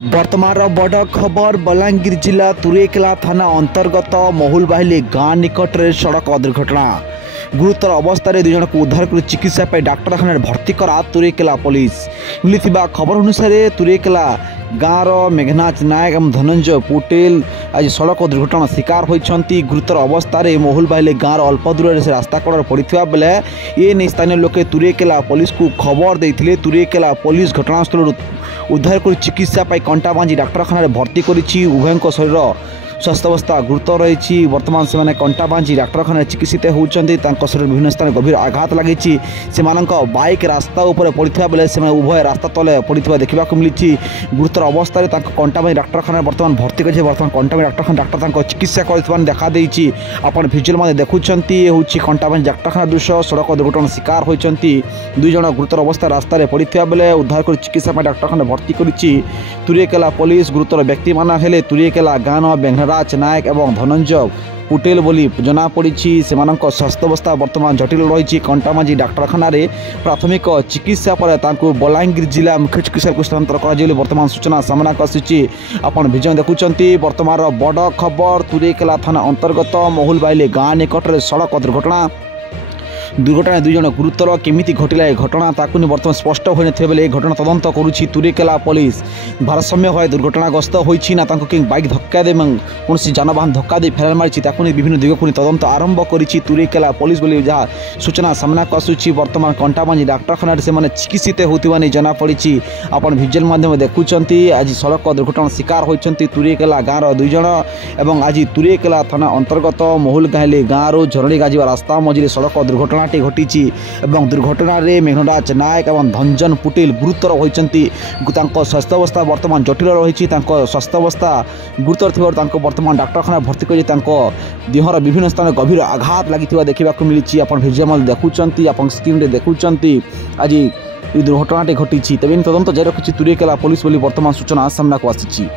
वर्तमान बड़ खबर बलांगीर जिला तुरेकेला थाना अंतर्गत महुलबाहिली गाँ निकट में सड़क दुर्घटना। गुरुतर अवस्था दुई जन को उद्धार कर चिकित्सा डाक्तखाना भर्ती करा तुरेकेला पुलिस। मिलता खबर अनुसार तुरेकेला गाँव मेघनाथ नायक और धनंजय पुटेल आज सड़क दुर्घटना शिकार होती। गुरुतर अवस्था महुलबाहिली गाँव अल्प दूर से रास्ता कड़े पड़ता बेले ये नहीं स्थानीय लोके तुरेकेला पुलिस को खबर देते। तुरेकेला पुलिस घटनास्थल उद्धार कर चिकित्सा कंटाबांजी डाक्तखाना भर्ती करिछि। उभयों शरीर स्वास्थ्यावस्था गुरुतर रही। वर्तमान से कंटाबांजी डाक्तखाना चिकित्सित होती। शरीर विभिन्न स्थान गभीर आघात लगी। से बाइक रास्ता उपर पड़ता बेले से उभय रास्ता तले पड़ता देखा मिली। गुरुतर अवस्था कंटाबांजी डाक्तखाना बर्तमान भर्ती कर कंटाबांजी डाक्तखाना डाक्तर चिकित्सा कर देखा देती। आप भिजुआल मैंने देखुंत हूँ कंटाबांजी डाक्तखाना दृश्य। सड़क दुर्घटना शिकार होती। दुई जन गुरुतर अवस्था रास्तार पड़ता बेले उद्धार कर चिकित्सा डाक्तखाना भर्ती करिछि। तुरेकेला पुलिस गुरुतर व्यक्ति मान हेले तुरेकेला गाँव मेघराज नायक एवं धनंजय पुटेल बोली जनापड़ी। से स्वास्थ्यावस्था वर्तमान जटिल रही। कंटाबांजी डाक्तखाना प्राथमिक चिकित्सा पर बलांगीर जिला मुख्य चिकित्सा को स्थानांतर कर वर्तमान सूचना सामना आसी। आप भिजन देखुंत वर्तमान बड़ खबर तुरेकेला थाना अंतर्गत महुलबाहिली गाँ निकट में सड़क दुर्घटना। दुर्घटना दुई जन गुरुतर केमिति घटिला घटना ताकू बर्तमान स्पष्ट हो बेले घटना तदंत करुछि तुरेकेला पुलिस। भारसाम्य भाव दुर्घटनाग्रस्त होइछि ना कहीं बाइक धक्का दे कौन जानवाहन धक्का दे फेरार मारी विभिन्न दिग को तदंत आरंभ करिछि तुरेकेला पुलिस बोली जहाँ सूचना सामना आसुछि। वर्तमान कंटाबांजी डाक्तखाना से चिकित्सित होता नहीं जनापड़ी। आप भिजुआल माध्यम देखुंत आज सड़क दुर्घटना शिकार होती तुरेकेला गाँव दुई जन एवं आज तुरेकेला थाना अंतर्गत महुलबाहिली गाँव झरणी गाजिबा रास्ता मझे सड़क दुर्घटना घटी। दुर्घटना मेघराज नायक और धनंजय पुटेल गुरुतर होती। स्वास्थ्यावस्था वर्तमान जटिल रही। स्वास्थ्यावस्था गुरुतर थी वर्तमान डाक्तखाना भर्ती कर देहर विभिन्न स्थान गभीर आघात लगी देखा मिली। आप भिजुआल देखुंत आप स्क्रीन में देखुंत आज दुर्घटना घटी। तेज तदंत जारी रखी तुरेकेला पुलिस वर्तमान सूचना सामना को आसी।